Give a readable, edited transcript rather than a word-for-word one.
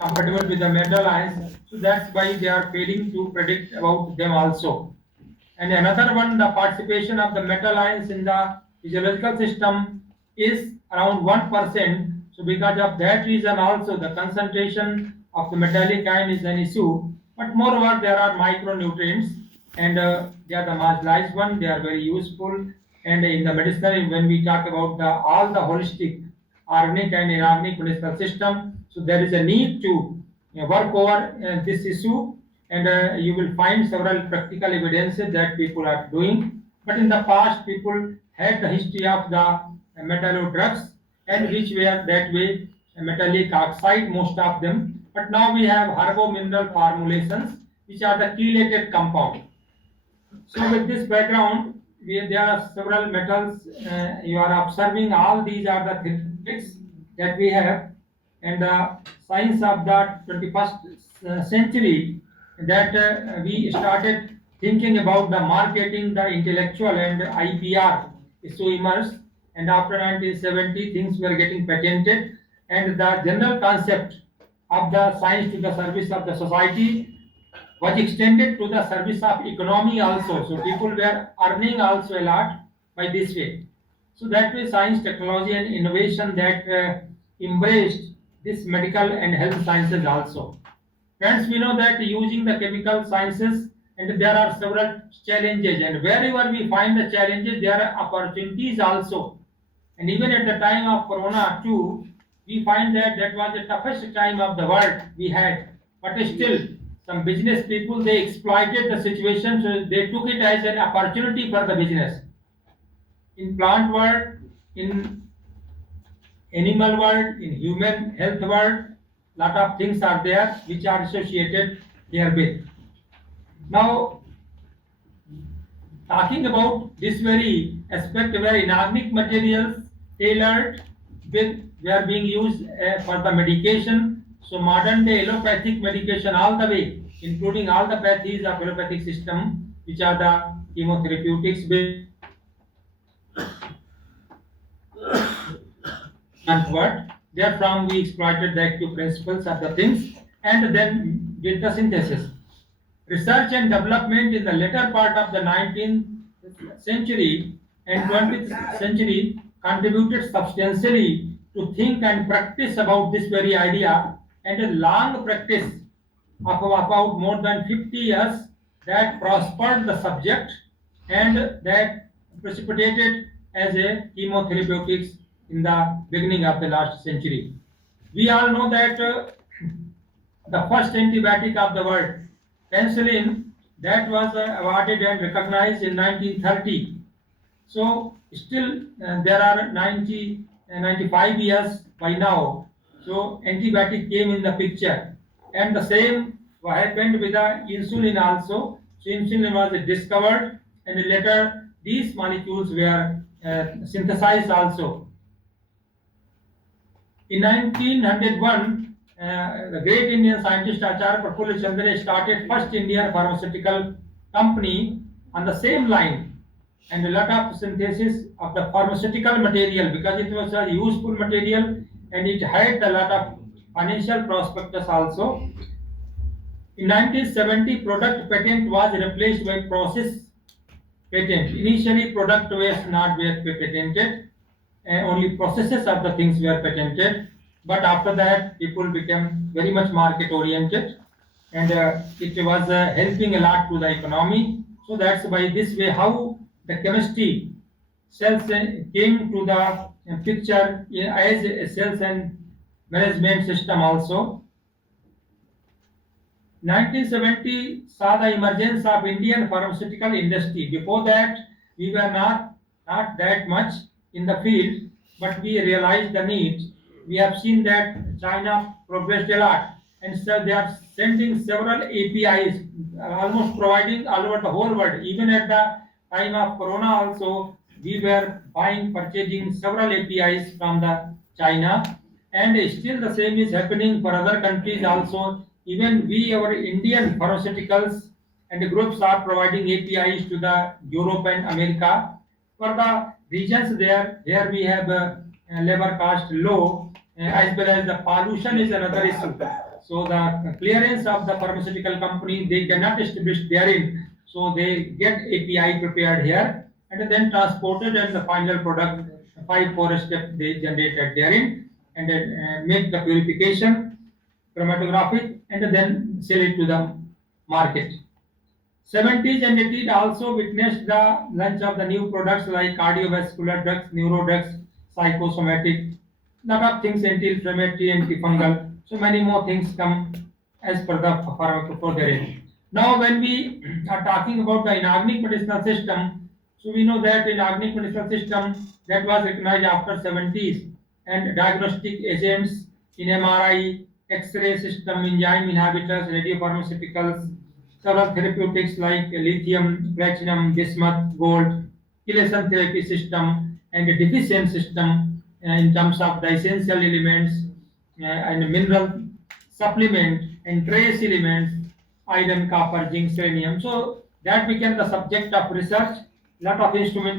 compatible with the metal ions. So that's why they are failing to predict about them also. And another one, the participation of the metal ions in the physiological system is around 1%. So because of that reason also the concentration of the metallic ion is an issue. But moreover, there are micronutrients and they are the marginalized one. They are very useful. And in the medicinal, when we talk about all the holistic organic and inorganic medicinal system, so there is a need to work over this issue, and you will find several practical evidences that people are doing. But in the past, people had the history of the metallo drugs, and which were that way metallic oxide, most of them. But now we have herbo mineral formulations, which are the chelated compound. So with this background, there are several metals. You are observing all these are the theories that we have, and the science of the 21st century that we started thinking about the marketing, the intellectual and IPR issue emerged, and after 1970 things were getting patented, and the general concept of the science to the service of the society was extended to the service of economy also. So people were earning also a lot by this way. So that way science, technology and innovation that embraced this medical and health sciences also. Friends, we know that using the chemical sciences and there are several challenges, and wherever we find the challenges there are opportunities also. And even at the time of corona too, we find that that was the toughest time of the world we had. But still, some business people they exploited the situation, so they took it as an opportunity for the business. In plant world, in animal world, in human health world, lot of things are there which are associated therewith. Now, talking about this very aspect where inorganic materials tailored with were being used for the medication. So modern day allopathic medication all the way, including all the pathies of allopathic system, which are the chemotherapeutics based and what therefrom we exploited the active principles of the things and then did the synthesis. Research and development in the later part of the 19th century and 20th century contributed substantially to think and practice about this very idea, and a long practice of about more than 50 years that prospered the subject and that precipitated as a chemotherapeutics in the beginning of the last century. We all know that the first antibiotic of the world, penicillin, that was awarded and recognized in 1930. So still there are 95 years by now. So antibiotic came in the picture, and the same happened with the insulin also. So insulin was discovered, and later these molecules were synthesized also. In 1901, the great Indian scientist Acharya Prafulla Chandra started first Indian pharmaceutical company on the same line, and a lot of synthesis of the pharmaceutical material because it was a useful material and it had a lot of financial prospectus also. In 1970, product patent was replaced by process patent. Initially, product was not were patented, only processes of the things were patented. But after that, people became very much market oriented, and it was helping a lot to the economy. So that's by this way how the chemistry cells came to the picture as a sales and management system also. 1970 saw the emergence of Indian pharmaceutical industry. Before that, we were not that much in the field, but we realized the need. We have seen that China progressed a lot, and so they are sending several APIs, almost providing all over the whole world. Even at the time of Corona, also we were buying, purchasing several APIs from the China, and still the same is happening for other countries also. Even we, our Indian pharmaceuticals and groups are providing APIs to the Europe and America. For the regions there, here we have labor cost low, as well as the pollution is another issue. So the clearance of the pharmaceutical company, they cannot establish therein. So they get API prepared here and then transported, and the final product, 5 4 steps they generate at therein, and then make the purification, chromatographic, and then sell it to the market. 70s and 80s also witnessed the launch of the new products like cardiovascular drugs, neurodrugs, psychosomatic, lot of things, anti-inflammatory, antifungal. So many more things come as per the pharmacophore. Now, when we are talking about the inorganic medicinal system, so we know that inorganic medicinal system that was recognized after 70s, and diagnostic agents in MRI, X-ray system, enzyme inhibitors, radiopharmaceuticals, several therapeutics like lithium, platinum, bismuth, gold, chelation therapy system, and a deficient system in terms of the essential elements and mineral supplement and trace elements, iron, copper, zinc, selenium. So that became the subject of research. Lot of instruments